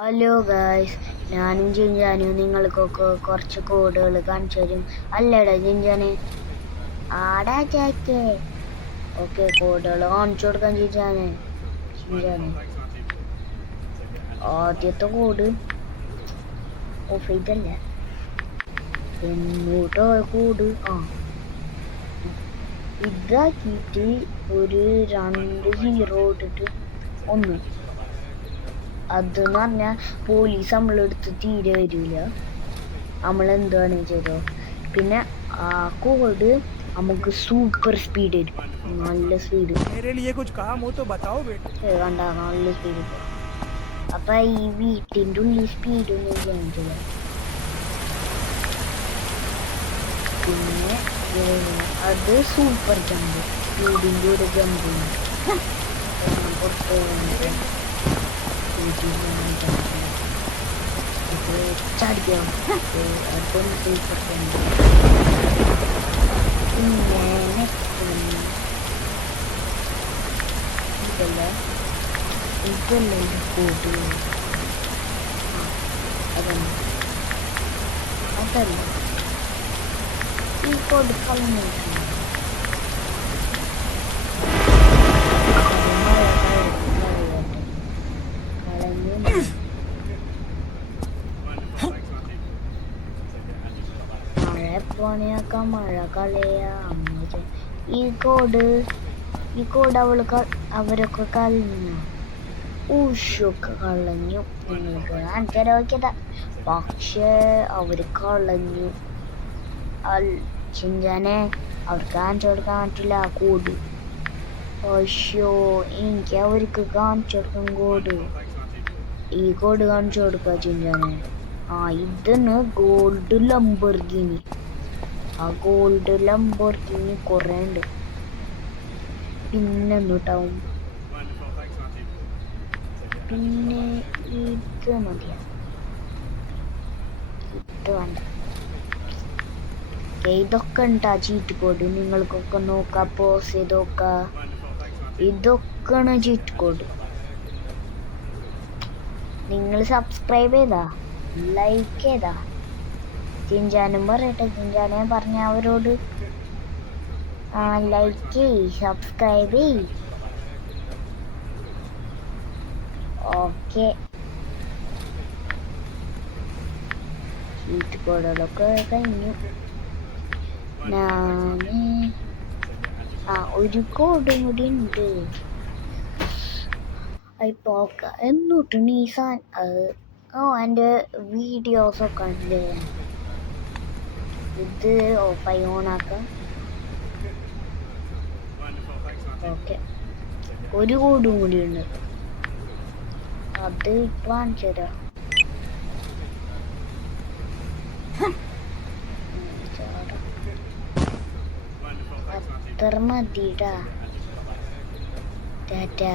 Hello guys, ഞാനും ജിഞ്ചാനും നിങ്ങൾക്കൊക്കെ കുറച്ച് കോഡുകൾ കാണിച്ചു തരും. അല്ലേടാ ജിഞ്ചാന്? ആടാ ചാക്കേ. ഓക്കെ, കോഡുകൾ കാണിച്ചു കൊടുക്കാൻ ജിഞ്ചാന്. ആദ്യത്തെ കോഡ് ഓഫ് ചെയ്തല്ല, എന്നോട്ടോ കോഡ്. ഇതാക്കിയിട്ട് ഒരു 2 0 ഇട്ടിട്ട് 1. അതെന്ന് പറഞ്ഞാൽ പോലീസ് നമ്മളെടുത്ത് തീരെ വരില്ല, നമ്മളെന്താണ് ചെയ്തോ. പിന്നെ ആ കോഡ് നമുക്ക് സൂപ്പർ സ്പീഡ് വരും, നല്ല സ്പീഡ് കണ്ട, നല്ല സ്പീഡ്. അപ്പൊ ഈ വീട്ടിൻ്റെ ഉള്ളിൽ സ്പീഡൊന്നും ചെയ്യാൻ പറ്റില്ല. പിന്നെ അത് സൂപ്പർ ജമ്പ്, സ്പീഡിൻ്റെ ഒരു ജമ്പ് പുറത്ത് ചാടിക്കണം. അതൊന്നും സൂപ്പർ ജമ്പ്. പിന്നെ ഇതല്ല ഇത് കോഡ്. അതല്ല ഈ കോഡ് കളഞ്ഞു. മഴ കളയാ. ഈ കോഡ് അവരൊക്കെ കളഞ്ഞു, ഊഷൊക്കെ കളഞ്ഞു. നിങ്ങൾക്ക് കാണിച്ചതാ, പക്ഷേ അവര് കളഞ്ഞു. ചിഞ്ചാനെ അവർക്ക് കാണിച്ചു കൊടുക്കാൻ പറ്റില്ല കോഡ്. പക്ഷോ എനിക്ക് അവർക്ക് കാണിച്ചു കൊടുക്കാൻ കോഡ്. ഈ കോഡ് കാണിച്ചു കൊടുക്ക ചിഞ്ചാനെ. ഇതാണ് ഗോൾഡ് ലംബോർഗിനി. ആ ഗോൾഡ് ലംബോർഗിനി കുറേ ഉണ്ട്. പിന്നെ എന്നിട്ടാവും, പിന്നെ ഇത് മതിയാ, ഇത് വേണ്ട. ഇതൊക്കെ ഉണ്ടാ ചീറ്റ് കോഡ്, നിങ്ങൾക്കൊക്കെ നോക്കാം, പോസ് ചെയ്ത് നോക്കാം. ഇതൊക്കെയാണ് ചീറ്റ് കോഡ്. നിങ്ങൾ സബ്സ്ക്രൈബ് ചെയ്താ, ലൈക്ക് ചെയ്താ? ചിഞ്ചാനും പറയട്ടെ, ചിഞ്ചാനെ പറഞ്ഞ അവരോട് ലൈക്ക് ചെയ്, സബ്സ്ക്രൈബ് ചെയ്. ഓക്കെ, ചീറ്റ് കോഡുകളൊക്കെ കഴിഞ്ഞു. ഞാന് ഒരു കോഡും കൂടി ഉണ്ട്. ഇപ്പൊ എന്നിട്ടാണ് ഈ എൻ്റെ വീഡിയോസൊക്കെ ഉണ്ട്. ഇത് ഓഫായി ഓണാക്കാം. ഓക്കെ, ഒരു കോഡും കൂടി ഉണ്ട്, അത് ഇപ്പൊ കാണിച്ചു തരാം. അത്ര മതിടാ. ടാറ്റാ.